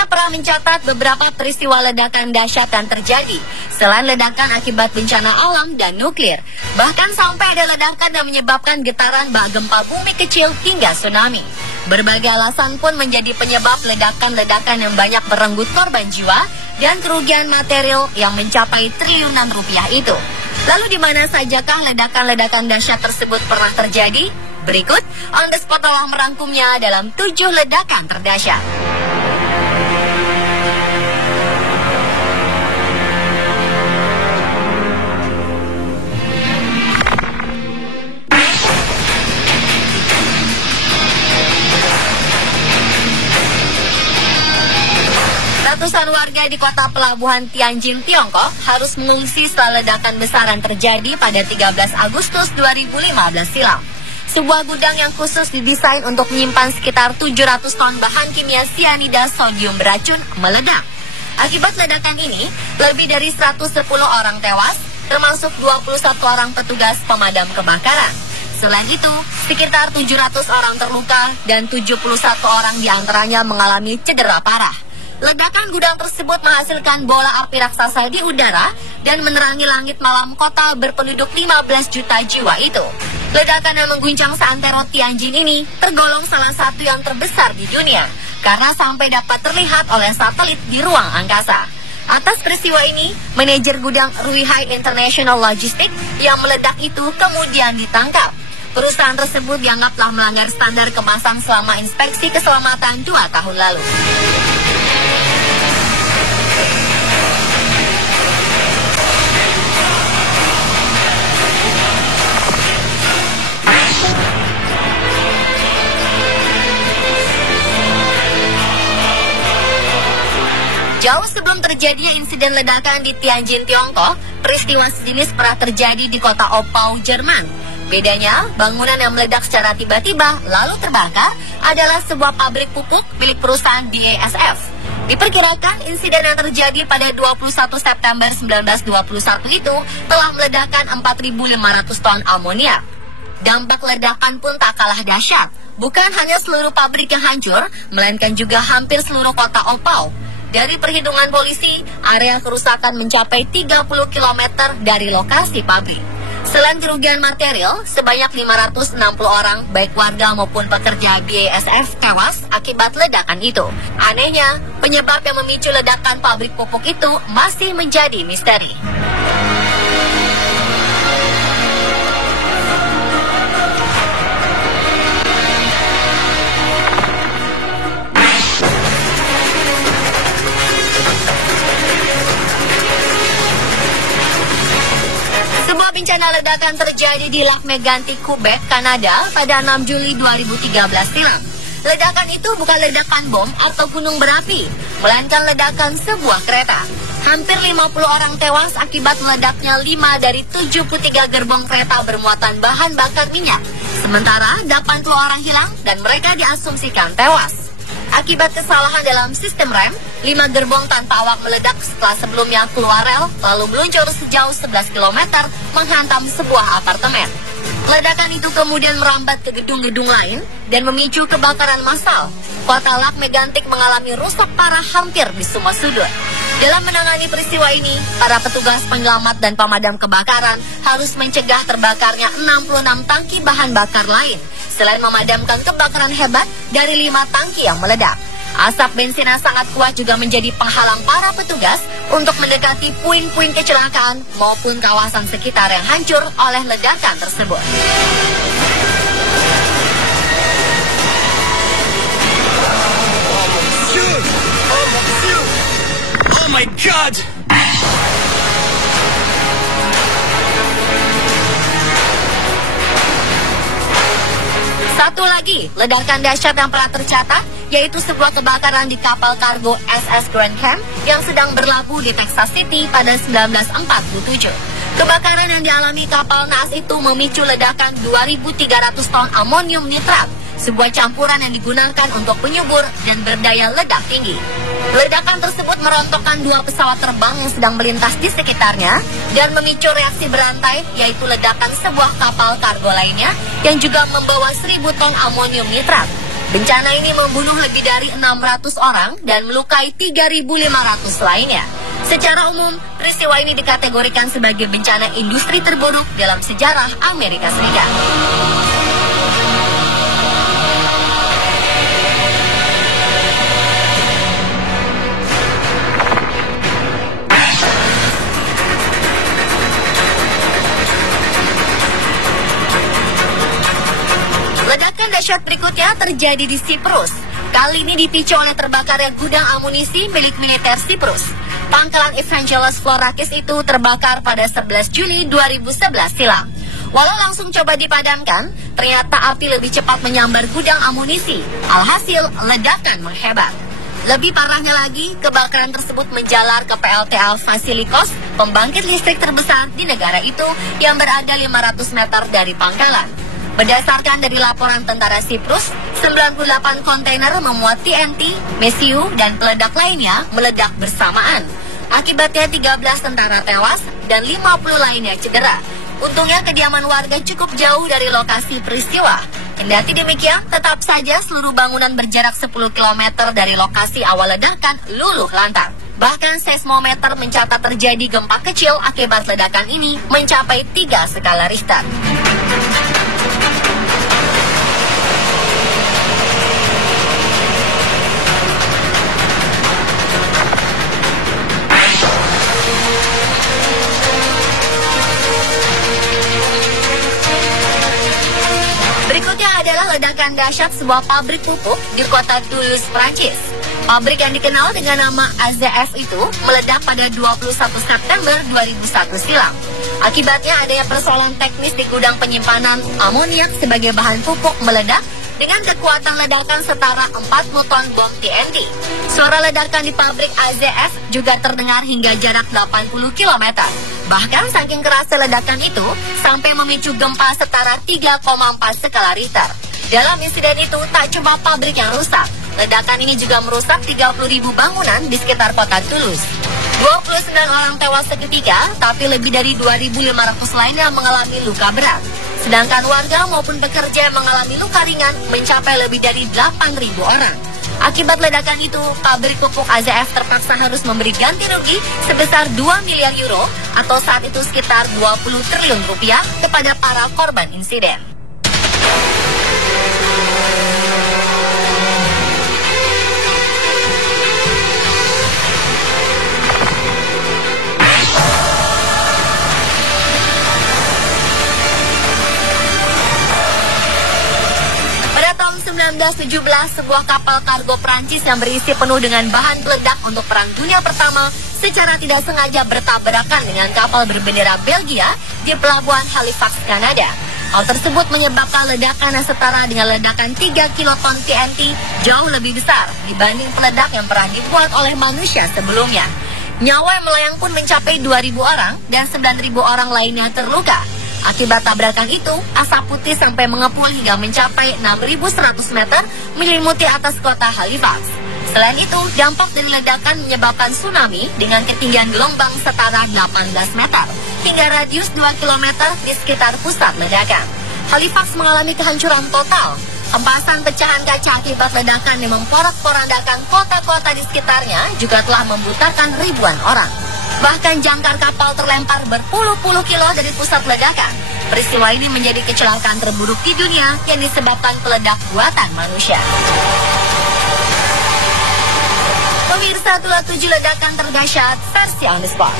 Dunia pernah mencatat beberapa peristiwa ledakan dahsyat yang terjadi selain ledakan akibat bencana alam dan nuklir. Bahkan sampai ada ledakan yang menyebabkan getaran bak gempa bumi kecil hingga tsunami. Berbagai alasan pun menjadi penyebab ledakan-ledakan yang banyak merenggut korban jiwa dan kerugian material yang mencapai triliunan rupiah itu. Lalu di mana sajakah ledakan-ledakan dahsyat tersebut pernah terjadi? Berikut On The Spot telah merangkumnya dalam 7 ledakan terdahsyat. Ratusan warga di kota pelabuhan Tianjin, Tiongkok harus mengungsi setelah ledakan besar yang terjadi pada 13 Agustus 2015 silam. Sebuah gudang yang khusus didesain untuk menyimpan sekitar 700 ton bahan kimia sianida sodium beracun meledak. Akibat ledakan ini, lebih dari 110 orang tewas, termasuk 21 orang petugas pemadam kebakaran. Selain itu, sekitar 700 orang terluka dan 71 orang diantaranya mengalami cedera parah. Ledakan gudang tersebut menghasilkan bola api raksasa di udara dan menerangi langit malam kota berpenduduk 15 juta jiwa itu. Ledakan yang mengguncang seantero Tianjin ini tergolong salah satu yang terbesar di dunia karena sampai dapat terlihat oleh satelit di ruang angkasa. Atas peristiwa ini, manajer gudang Ruihai International Logistics yang meledak itu kemudian ditangkap. Perusahaan tersebut dianggap telah melanggar standar kemasan selama inspeksi keselamatan 2 tahun lalu. Jauh sebelum terjadinya insiden ledakan di Tianjin, Tiongkok, peristiwa sejenis pernah terjadi di kota Oppau, Jerman. Bedanya, bangunan yang meledak secara tiba-tiba lalu terbakar adalah sebuah pabrik pupuk milik perusahaan BASF. Diperkirakan insiden yang terjadi pada 21 September 1921 itu telah meledakkan 4.500 ton amonia. Dampak ledakan pun tak kalah dahsyat. Bukan hanya seluruh pabrik yang hancur, melainkan juga hampir seluruh kota Oppau. Dari perhitungan polisi, area kerusakan mencapai 30 km dari lokasi pabrik. Selain kerugian material, sebanyak 560 orang, baik warga maupun pekerja BASF tewas akibat ledakan itu. Anehnya, penyebab yang memicu ledakan pabrik pupuk itu masih menjadi misteri. Bencana ledakan terjadi di Lac Mégantic, Quebec, Kanada pada 6 Juli 2013 silam. Ledakan itu bukan ledakan bom atau gunung berapi, melainkan ledakan sebuah kereta. Hampir 50 orang tewas akibat meledaknya 5 dari 73 gerbong kereta bermuatan bahan bakar minyak. Sementara 80 orang hilang dan mereka diasumsikan tewas. Akibat kesalahan dalam sistem rem, 5 gerbong tanpa awak meledak setelah sebelumnya keluar rel, lalu meluncur sejauh 11 km menghantam sebuah apartemen. Ledakan itu kemudian merambat ke gedung-gedung lain dan memicu kebakaran massal. Kota Lac Mégantic mengalami rusak parah hampir di semua sudut. Dalam menangani peristiwa ini, para petugas penyelamat dan pemadam kebakaran harus mencegah terbakarnya 66 tangki bahan bakar lain, selain memadamkan kebakaran hebat dari 5 tangki yang meledak. Asap bensin yang sangat kuat juga menjadi penghalang para petugas untuk mendekati puing-puing kecelakaan maupun kawasan sekitar yang hancur oleh ledakan tersebut. Oh my God! Satu lagi, ledakan dahsyat yang pernah tercatat, yaitu sebuah kebakaran di kapal kargo SS Grand Camp yang sedang berlabuh di Texas City pada 1947. Kebakaran yang dialami kapal naas itu memicu ledakan 2.300 ton amonium nitrat, sebuah campuran yang digunakan untuk penyubur dan berdaya ledak tinggi. Ledakan tersebut merontokkan 2 pesawat terbang yang sedang melintas di sekitarnya dan memicu reaksi berantai, yaitu ledakan sebuah kapal kargo lainnya yang juga membawa 1.000 ton amonium nitrat. Bencana ini membunuh lebih dari 600 orang dan melukai 3.500 lainnya. Secara umum, peristiwa ini dikategorikan sebagai bencana industri terburuk dalam sejarah Amerika Serikat. Ledakan dahsyat berikutnya terjadi di Siprus. Kali ini dipicu oleh terbakarnya gudang amunisi milik militer Siprus. Pangkalan Evangelos Florakis itu terbakar pada 11 Juli 2011 silam. Walau langsung coba dipadamkan, ternyata api lebih cepat menyambar gudang amunisi. Alhasil, ledakan menghebat. Lebih parahnya lagi, kebakaran tersebut menjalar ke PLTA Vasilikos, pembangkit listrik terbesar di negara itu yang berada 500 meter dari pangkalan. Berdasarkan dari laporan tentara Siprus, 98 kontainer memuat TNT, mesiu, dan peledak lainnya meledak bersamaan. Akibatnya 13 tentara tewas dan 50 lainnya cedera. Untungnya kediaman warga cukup jauh dari lokasi peristiwa. Kendati demikian, tetap saja seluruh bangunan berjarak 10 km dari lokasi awal ledakan luluh lantak. Bahkan seismometer mencatat terjadi gempa kecil akibat ledakan ini mencapai 3 skala Richter. Berikutnya adalah ledakan dahsyat sebuah pabrik pupuk di kota Toulouse, Prancis. Pabrik yang dikenal dengan nama AZF itu meledak pada 21 September 2001 silam. Akibatnya adanya persoalan teknis di gudang penyimpanan amoniak sebagai bahan pupuk meledak dengan kekuatan ledakan setara 40 ton bom TNT. Suara ledakan di pabrik AZF juga terdengar hingga jarak 80 km. Bahkan saking kerasnya ledakan itu sampai memicu gempa setara 3,4 skala Richter. Dalam insiden itu tak cuma pabrik yang rusak, ledakan ini juga merusak 30.000 bangunan di sekitar kota Toulouse. 29 orang tewas seketika, tapi lebih dari 2.500 lainnya mengalami luka berat. Sedangkan warga maupun pekerja yang mengalami luka ringan mencapai lebih dari 8.000 orang. Akibat ledakan itu, pabrik pupuk AZF terpaksa harus memberi ganti rugi sebesar 2 miliar euro atau saat itu sekitar 20 triliun rupiah kepada para korban insiden. Pada tahun 1917, sebuah kapal kargo Prancis yang berisi penuh dengan bahan peledak untuk Perang Dunia Pertama secara tidak sengaja bertabrakan dengan kapal berbendera Belgia di pelabuhan Halifax, Kanada. Hal tersebut menyebabkan ledakan yang setara dengan ledakan 3 kiloton TNT jauh lebih besar dibanding peledak yang pernah dibuat oleh manusia sebelumnya. Nyawa yang melayang pun mencapai 2.000 orang dan 9.000 orang lainnya terluka. Akibat tabrakan itu, asap putih sampai mengepul hingga mencapai 6.100 meter menyelimuti atas kota Halifax. Selain itu, dampak dari ledakan menyebabkan tsunami dengan ketinggian gelombang setara 18 meter hingga radius 2 km di sekitar pusat ledakan. Halifax mengalami kehancuran total. Hempasan pecahan kaca akibat ledakan yang memporak-porandakan kota-kota di sekitarnya juga telah membutakan ribuan orang. Bahkan jangkar kapal terlempar berpuluh-puluh kilo dari pusat ledakan. Peristiwa ini menjadi kecelakaan terburuk di dunia yang disebabkan peledak buatan manusia. Pemirsa, itulah 7 ledakan terdahsyat versi On The Spot.